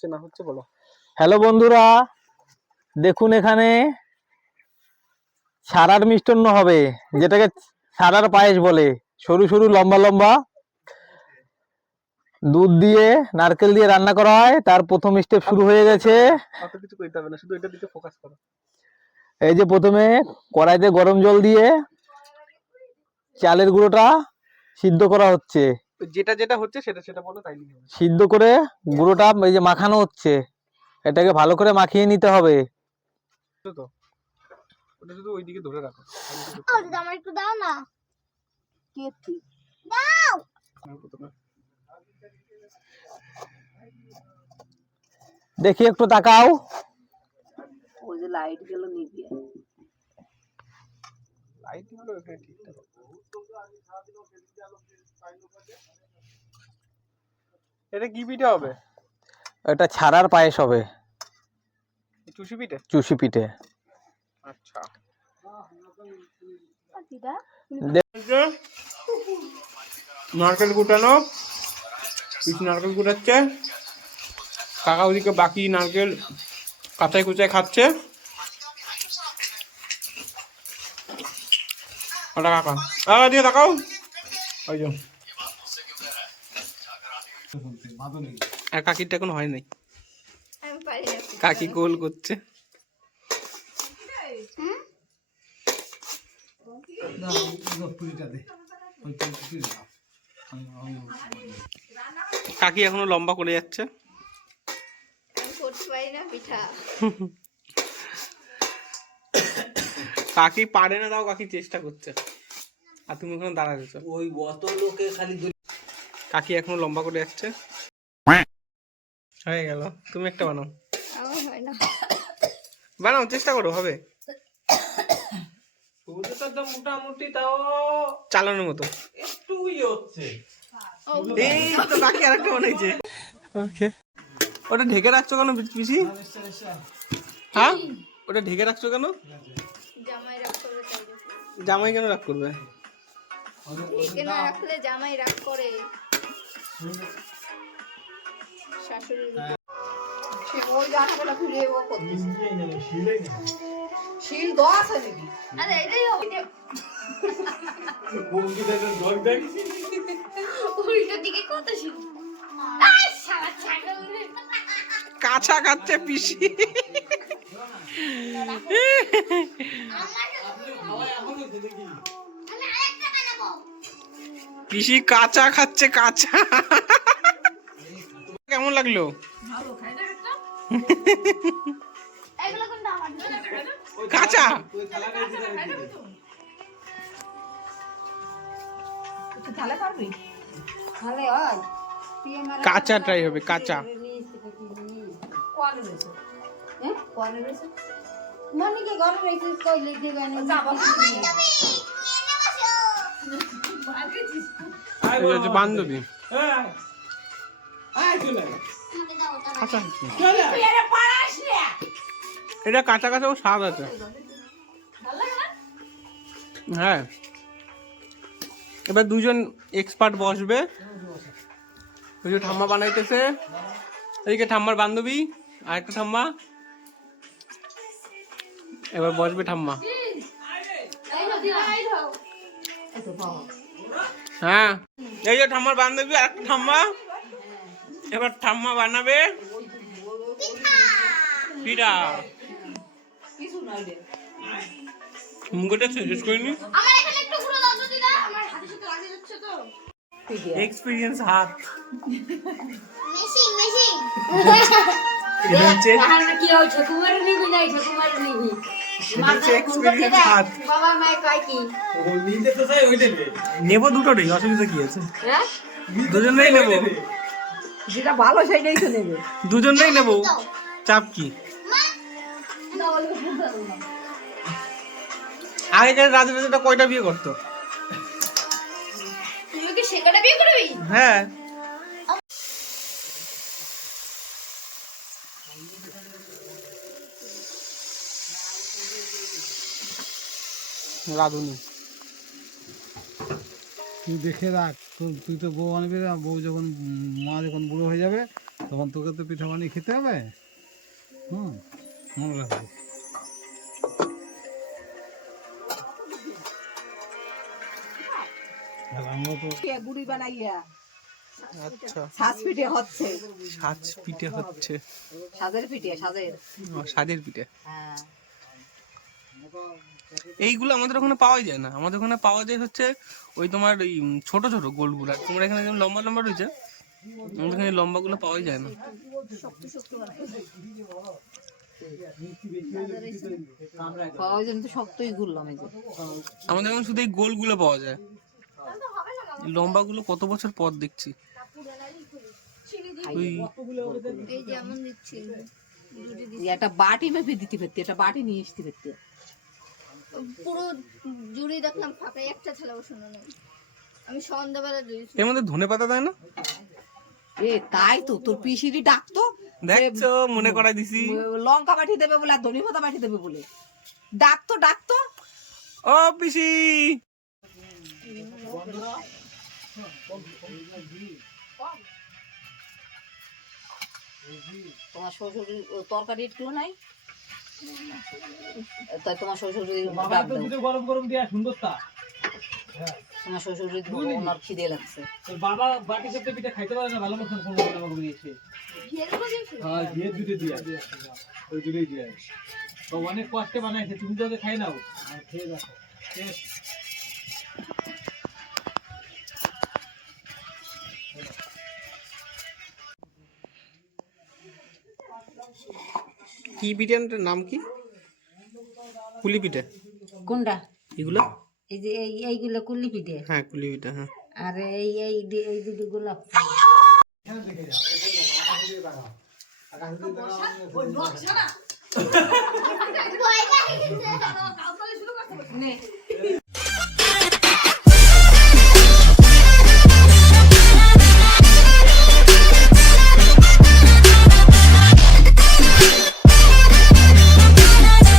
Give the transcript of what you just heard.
হচ্ছে না হচ্ছে বলো। হ্যালো বন্ধুরা, দেখুন এখানে ছাড়ার মিষ্টান্ন হবে, যেটাকে ছাড়ার পায়েস বলে। সরু সরু লম্বা লম্বা দুধ দিয়ে নারকেল দিয়ে রান্না করা হয়। তার প্রথম স্টেপ শুরু হয়ে গেছে। অত কিছু কইতে হবে না, শুধু এটার দিকে ফোকাস করো। এই যে প্রথমে কড়াইতে গরম জল দিয়ে চালের গুঁড়োটা সিদ্ধ করা হচ্ছে। যেটা যেটা হচ্ছে সেটা সেটা বলো, তাইলেই হবে। সিদ্ধ করে গুঁড়োটা এই যে মাখানো হচ্ছে, এটাকে ভালো করে মাখিয়ে নিতে হবে। তো ওটা শুধু ওই দিকে ধরে রাখো। আমার একটু দাও না। দাও। দেখি একটু তাকাও। ওই যে লাইট গেল নিভিয়ে। লাইট হলো এখানে ঠিকঠাক। এটা কি পিঠে হবে? এটা ছাড়ার পায়েস হবে। চুষি পিঠে? চুষি পিঠে। আচ্ছা, নারকেল কুটানো, নারকেল কুটাচ্ছে কাকা, ওদিকে বাকি নারকেল কাঁচায় কুচায় খাচ্ছে। ওটা কাকা, দিয়ে তাকাও। ওই যে আর কাকিরটা এখন হয় নাই, কাকি গোল করছে। কাকি এখনো লম্বা করে যাচ্ছে। কাকি পারে না, তাও কাকি চেষ্টা করছে। আর তুমি ওখানে দাঁড়াচ্ছ, ওই অত লোকে খালি কাকি এখনো লম্বা করে যাচ্ছে। হয়ে গেল, তুমি একটা বানাও। বানাও, চেষ্টা করো, হবে। মোটামুটি তাও চালানোর মতো একটু হচ্ছে। এই তো কাকি আরেকটা বানাইছে। ওকে, ওটা ঢেকে রাখছো কেন পিসি? হ্যাঁ, ওটা ঢেকে রাখছো কেন? জামাই কেন রাগ করবে? ঢেকে না রাখলে জামাই রাগ করে। শাশুড়ির ওই জানাটা ফিরে ও করতেছে। শিল দেওয়া আছে নাকি? আরে এটাই ওইটার দিকে কত শিল। কাঁচা খাচ্ছে পিসি। পিসি কাঁচা খাচ্ছে, কাঁচা। কেমন লাগলো? কাঁচা কাঁচা ট্রাই হবে, কাঁচা। বান্ধবী এটা কাঁচা কাঁচাও স্বাদ আছে। হ্যাঁ, এবার দুজন এক্সপার্ট বসবে। ওই যে ঠাম্মা বানাইতেছে, এদিকে ঠাম্মার বান্ধবী আর একটা ঠাম্মা। এবার বসবে ঠাম্মা। হ্যাঁ, এই যে ঠাম্মার বান্ধবী আর একটা ঠাম্মা। এবার ঠাম্মা বানাবে পিঠা। মুখটা শেষ করিনি। এক্সপিরিয়েন্স হাত নেবো দুটোরই, অসুবিধা কি আছে? দুজনেই নেবো, যেটা ভালো সেটাই তো নেবে। দুজনেই নেবো, চাপ কি? আগেকার রাজা রাজাটা কয়টা বিয়ে করতো? তুই কি সেকাটা বিয়ে করবি? হ্যাঁ, রাধুনি। তুই দেখে রাখ, তুই তো বউ আনবি না, বউ যখন মা যখন বুড়ো হয়ে যাবে তখন তোকে তো পিঠা বানিয়ে খেতে হবে। মনে রাখবো। আর আমরা তো গুড়ি বানাইয়া আচ্ছা, সাজ পিঠে হচ্ছে। সাজ পিঠে হচ্ছে। সাজের পিঠে, সাজের। সাজের পিঠে। হ্যাঁ। এইগুলো আমাদের ওখানে পাওয়াই যায় না। আমাদের ওখানে পাওয়া যায় হচ্ছে ওই তোমার ওই ছোট ছোট গোলগুলো। আর তোমার এখানে যেমন লম্বা লম্বা রয়েছে, আমাদের এখানে লম্বা গুলো পাওয়াই যায় না। ওই জন্য তো শক্তই ঘুরলাম এই যে। আমাদের এখানে শুধু এই গোলগুলো পাওয়া যায়, লম্বা গুলো কত বছর পর দেখছি। ওই এই যেমন দিচ্ছি একটা বাটি মেপে দিতে পারতে, একটা বাটি নিয়ে আসতে পারতে। পুরো জুড়ে দেখলাম ফাঁকা, একটা ছেলে বসানো নেই। আমি সন্ধ্যাবেলা দিয়েছি। এর মধ্যে ধনে পাতা দেয় না? তাই তো তোর পিসিরি ডাকতো, দেখছো মনে করাই দিছি। লঙ্কা বাটি দেবে বলে আর ধনে পাতা বাটি দেবে বলে ডাকতো। ও পিসি, তোমার শ্বশুরের তরকারি একটু নাই, তাই তোমার শ্বশুরের গরম গরম দিয়া সুন্দরতা। তোমার শ্বশুরের ওনার খিদে লাগছে। তোর বাবা বাটি করতে পিঠা খাইতে পারে না, ভালো মতন কোন আমাকে দিয়েছে। হ্যাঁ, ঘিয়ে দুটো দিয়া, ওই দুটোই দিয়া। তো অনেক কষ্টে বানাইছে, তুমি তো খাই নাও, আর খেয়ে দেখো। কি পিঠের নাম কি? কুলি পিঠে। কোনটা? এগুলো এই যে এইগুলো কুল্লি পিঠে। হ্যাঁ, কুলি পিঠে। হ্যাঁ, আর এই দুটো গোলাপ। নে